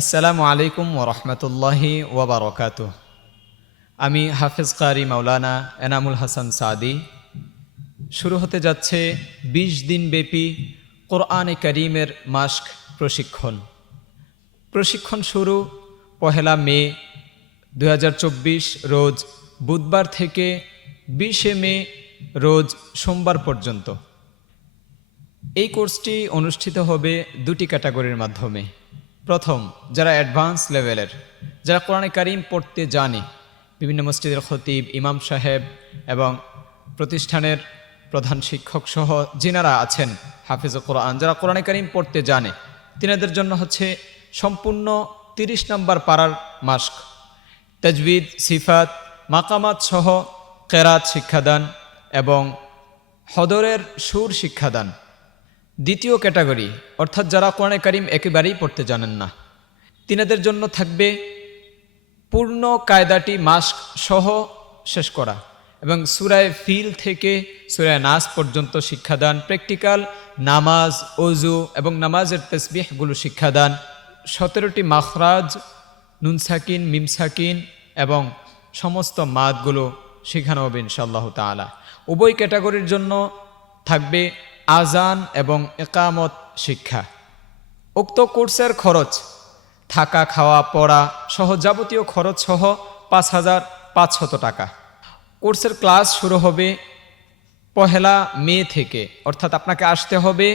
আসসালামু আলাইকুম ওরহমতুল্লাহি ওবরকাত আমি হাফেজ কারি মাওলানা এনামুল হাসান সাদি। শুরু হতে যাচ্ছে ২০ দিনব্যাপী কোরআনে করিমের মাস্ক প্রশিক্ষণ। প্রশিক্ষণ শুরু পহেলা মে দু হাজার চব্বিশ রোজ বুধবার থেকে বিশে মে রোজ সোমবার পর্যন্ত। এই কোর্সটি অনুষ্ঠিত হবে দুটি ক্যাটাগরির মাধ্যমে। প্রথম, যারা অ্যাডভান্স লেভেলের যারা কোরআনে কারিম পড়তে জানে, বিভিন্ন মসজিদের খতিব, ইমাম সাহেব এবং প্রতিষ্ঠানের প্রধান শিক্ষক সহ যিনারা আছেন হাফিজ কোরআন, যারা কোরআনে কারিম পড়তে জানে, তিনাদের জন্য হচ্ছে সম্পূর্ণ তিরিশ নম্বর পাড়ার মাস্ক। তাজবিদ, সিফাত, মাকামাত সহ কেরাত শিক্ষাদান এবং হদরের সুর শিক্ষাদান। দ্বিতীয় ক্যাটাগরি, অর্থাৎ যারা কোরআনে কারিম একেবারেই পড়তে জানেন না। তিনাদের জন্য থাকবে পূর্ণ কায়দাটি মাস্ক সহ শেষ করা এবং সুরায় ফিল থেকে সুরায় নাস পর্যন্ত শিক্ষাদান, প্র্যাকটিক্যাল নামাজ অজু এবং নামাজের তসবিহগুলো শিক্ষাদান, সতেরোটি মাখরাজ নুনসাকিন মিমসাকিন এবং সমস্ত মাদগুলো শেখানো হবে ইনশাআল্লাহ তালা উভয় ক্যাটাগরির জন্য থাকবে আজান এবং একামত শিক্ষা। উক্ত কোর্সের খরচ, থাকা, খাওয়া, পড়া সহ যাবতীয় খরচ সহ পাঁচ হাজার পাঁচশত টাকা। কোর্সের ক্লাস শুরু হবে পহেলা মে থেকে, অর্থাৎ আপনাকে আসতে হবে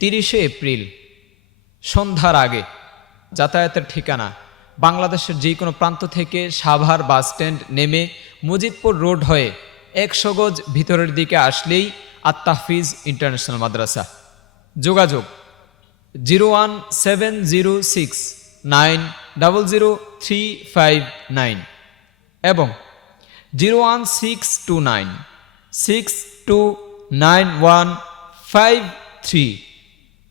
তিরিশে এপ্রিল, সন্ধ্যার আগে, যাতায়াতের ঠিকানা। বাংলাদেশের যে কোনো প্রান্ত থেকে সাভার বাস স্ট্যান্ড নেমে মুজিদপুর রোড হয়ে একশো গজ ভিতরের দিকে আসলেই আত্তাহফিজ ইন্টারন্যাশনাল মাদ্রাসা। যোগাযোগ zero one seven zero six nine double zero three five nine এবং zero one six two nine, six two nine one five three.